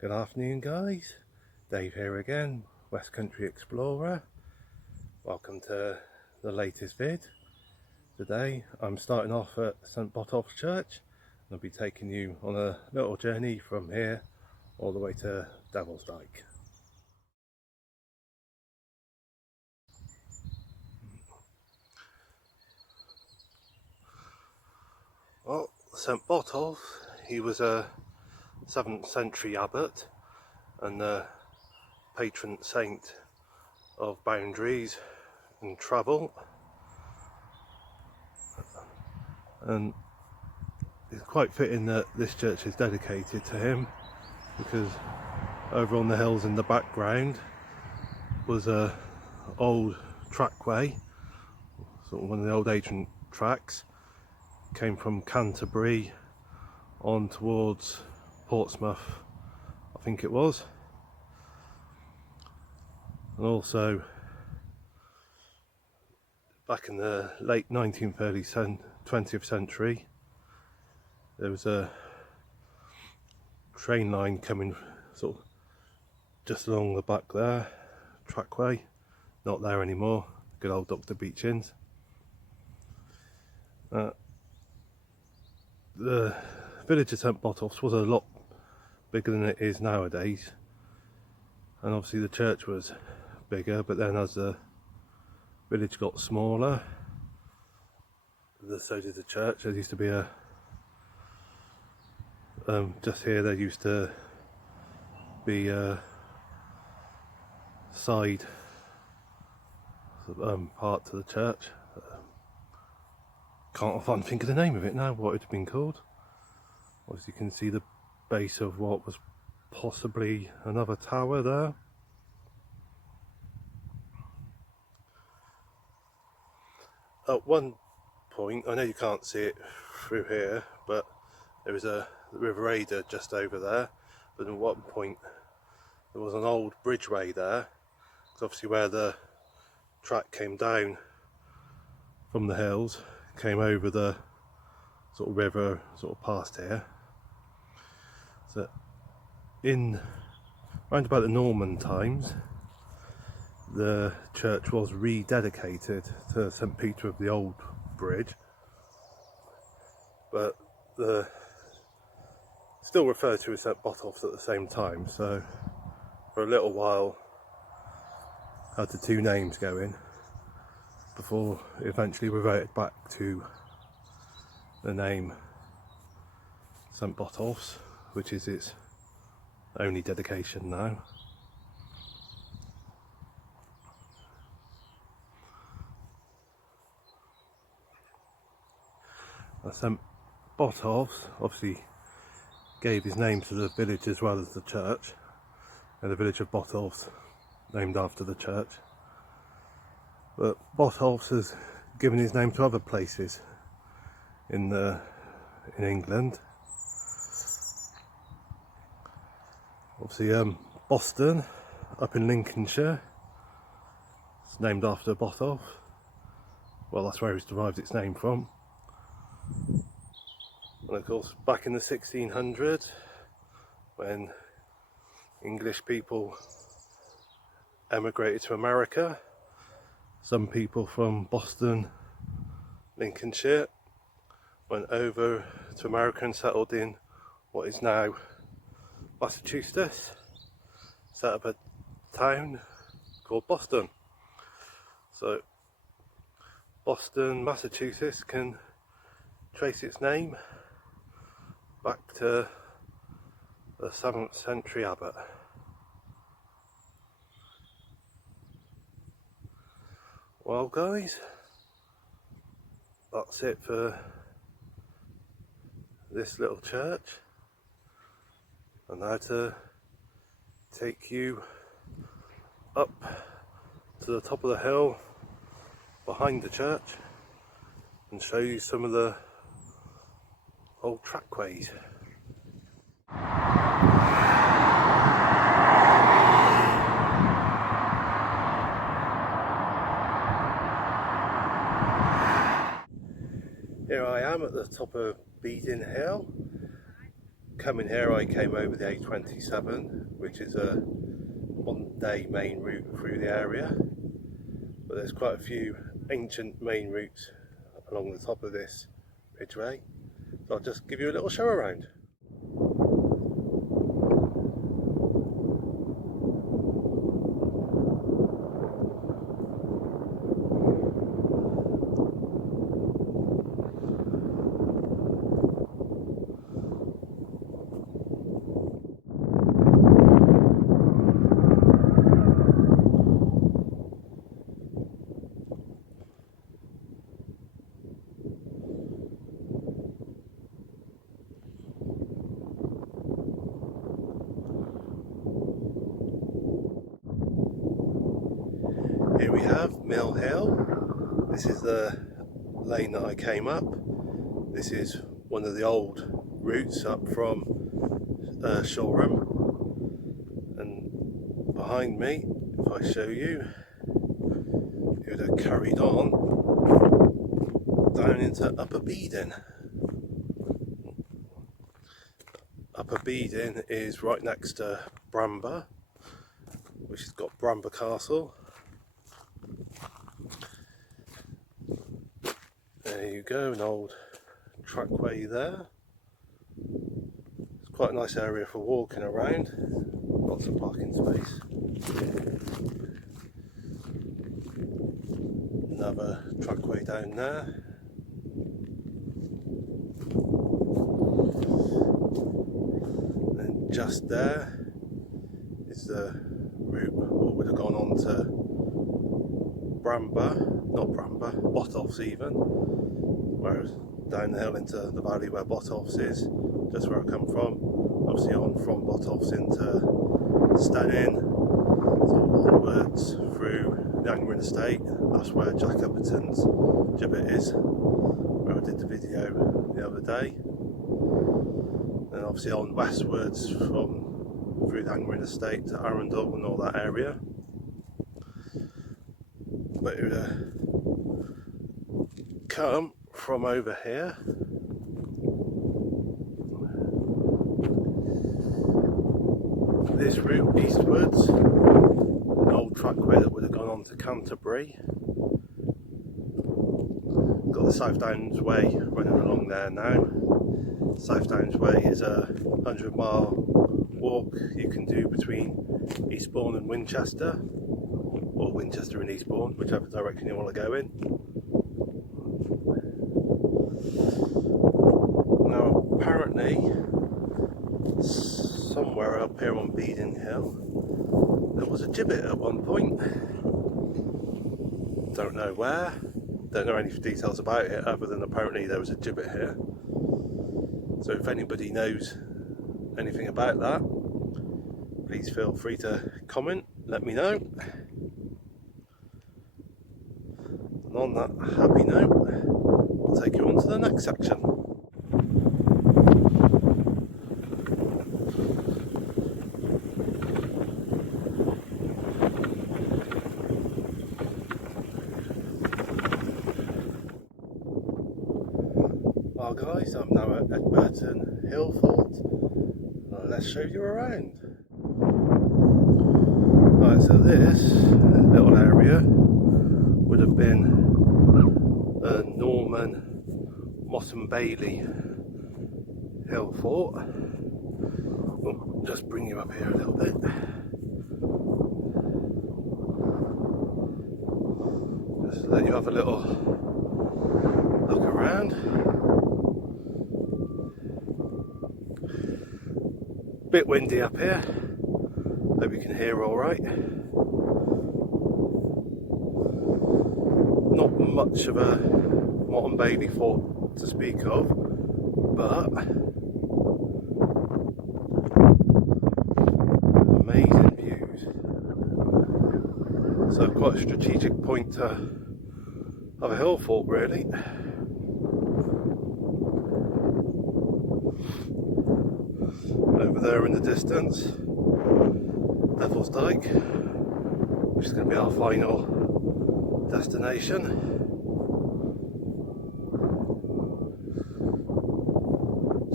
Good afternoon guys, Dave here again, West Country Explorer. Welcome to the latest vid. Today I'm starting off at St Botolph's Church and I'll be taking you on a little journey from here all the way to Devils Dyke. Well, St Botolph, he was a 7th century abbot and the patron saint of boundaries and travel, and it's quite fitting that this church is dedicated to him, because over on the hills in the background was a old trackway, sort of one of the old ancient tracks, came from Canterbury on towards Portsmouth, I think it was. And also back in the late 1930s, 20th century, there was a train line coming sort of just along the back there, trackway, not there anymore, good old Dr. Beach Inns. The village of St Botolphs was a lot bigger than it is nowadays, and obviously the church was bigger, but then as the village got smaller, so did the church. There used to be a just here there used to be a side part to the church. Can't think of the name of it now, what it had been called. Obviously you can see the base of what was possibly another tower there. At one point, I know you can't see it through here, but there was a River Ada just over there, but at one point there was an old bridgeway there, because obviously where the track came down from the hills, came over the sort of river sort of past here. So round about the Norman times, the church was rededicated to St Peter of the Old Bridge, but still referred to as St Botolph's at the same time, so for a little while had the two names going before it eventually reverted back to the name St Botolph's, which is its only dedication now. St Botolph's obviously gave his name to the village as well as the church, and the village of Botolphs named after the church. But Botolphs has given his name to other places in England. Obviously Boston up in Lincolnshire, it's named after Botolph. Well, that's where it's derived its name from. And of course back in the 1600s, when English people emigrated to America, some people from Boston, Lincolnshire, went over to America and settled in what is now Massachusetts, set up a town called Boston. So Boston, Massachusetts can trace its name back to the 7th century abbot. Well guys, that's it for this little church. And now to take you up to the top of the hill behind the church and show you some of the old trackways. Here I am at the top of Beeding Hill, coming here I came over the A27, which is a one-day main route through the area, but there's quite a few ancient main routes along the top of this ridgeway, so I'll just give you a little show around. Here we have Mill Hill. This is the lane that I came up. This is one of the old routes up from Shoreham, and behind me, if I show you, it would have carried on down into Upper Beeding. Upper Beeding is right next to Bramber, which has got Bramber Castle. There you go, an old trackway there. It's quite a nice area for walking around, lots of parking space. Another trackway down there. And just there is the route what would have gone on to Botolphs even, whereas down the hill into the valley where Botolphs is, just where I come from, obviously on from Botolphs into Steyning, so onwards through the Angwin estate. That's where Jack Upperton's gibbet is, where I did the video the other day, and obviously on westwards from through the Angwin estate to Arundel and all that area. But it would come from over here, this route eastwards, an old trackway that would have gone on to Canterbury. Got the South Downs Way running along there now. South Downs Way is a 100-mile walk you can do between Eastbourne and Winchester, or Winchester and Eastbourne, whichever direction you want to go in. Now apparently somewhere up here on Beeding Hill there was a gibbet at one point. Don't know where, don't know any details about it other than apparently there was a gibbet here. So if anybody knows anything about that, please feel free to comment, let me know. And on that happy note, I'll take you on to the next section. Well guys, I'm now at Edburton Hill Fort. Let's show you around. Right, so this little area would have been a Norman Motte and Bailey hill fort. I'll just bring you up here a little bit. Just to let you have a little look around. Bit windy up here, hope you can hear all right. Not much of a Motte and Bailey fort to speak of, but amazing views. So quite a strategic point to have a hill fort really. Over there in the distance, Devils Dyke, which is going to be our final destination.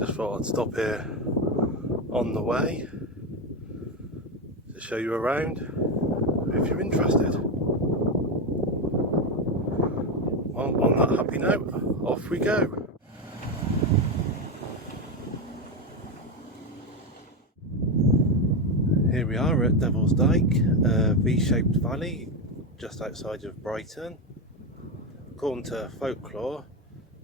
Just thought I'd stop here on the way to show you around if you're interested. Well, on that happy note, off we go. Here we are at Devils Dyke, a V-shaped valley just outside of Brighton. According to folklore,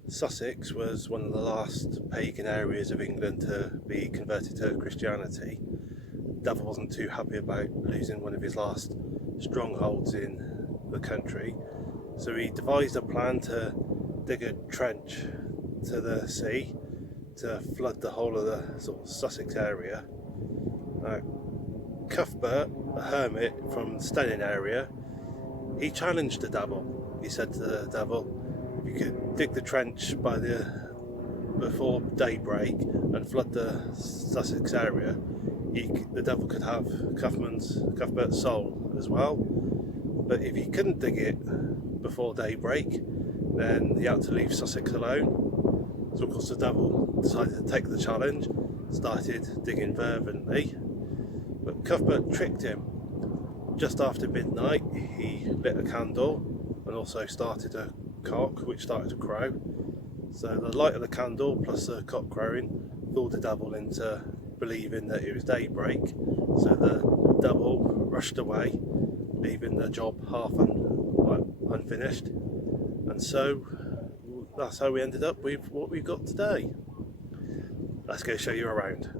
Sussex was one of the last pagan areas of England to be converted to Christianity. The devil wasn't too happy about losing one of his last strongholds in the country, so he devised a plan to dig a trench to the sea to flood the whole of the sort of Sussex area. Cuthbert, a hermit from the Steyning area, he challenged the devil. He said to the devil, if you could dig the trench before daybreak and flood the Sussex area, the devil could have Cuthbert's soul as well. But if he couldn't dig it before daybreak, then he had to leave Sussex alone. So of course the devil decided to take the challenge, started digging fervently. But Cuthbert tricked him. Just after midnight, he lit a candle and also started a cock, which started to crow. So the light of the candle plus the cock crowing fooled the devil into believing that it was daybreak. So the devil rushed away, leaving the job half unfinished. And so that's how we ended up with what we've got today. Let's go show you around.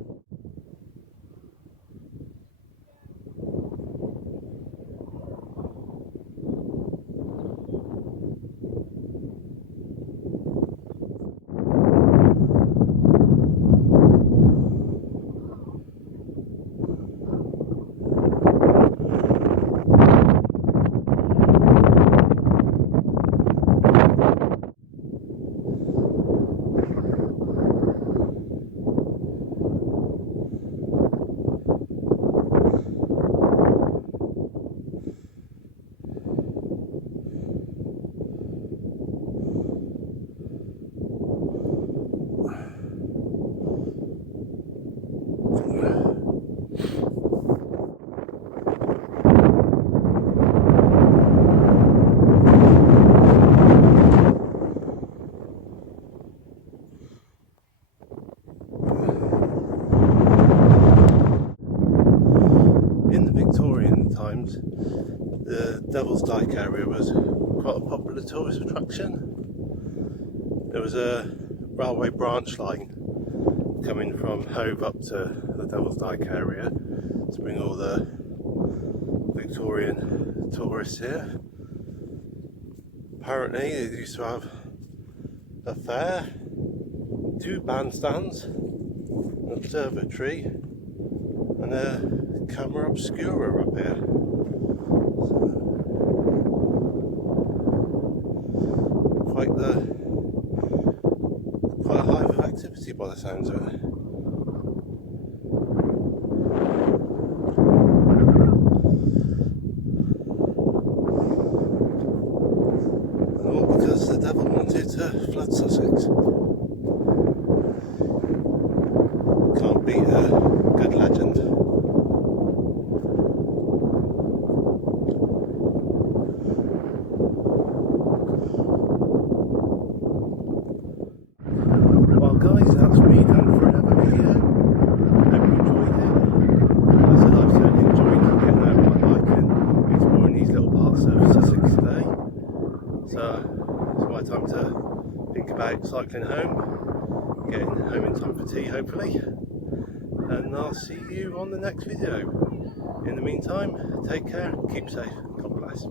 The Devils Dyke area was quite a popular tourist attraction. There was a railway branch line coming from Hove up to the Devils Dyke area to bring all the Victorian tourists here. Apparently they used to have a fair, 2 bandstands, an observatory and a camera obscura up here. Quite a hive of activity by the sounds of it. And all because the devil wanted to flood Sussex. Can't beat a good legend. Guys, that's me done for another video. Hope you enjoyed it. As I said, I've certainly enjoyed getting out on my bike and exploring these little parts of Sussex today. So it's my time to think about cycling home, getting home in time for tea hopefully, and I'll see you on the next video. In the meantime, take care, keep safe, God bless.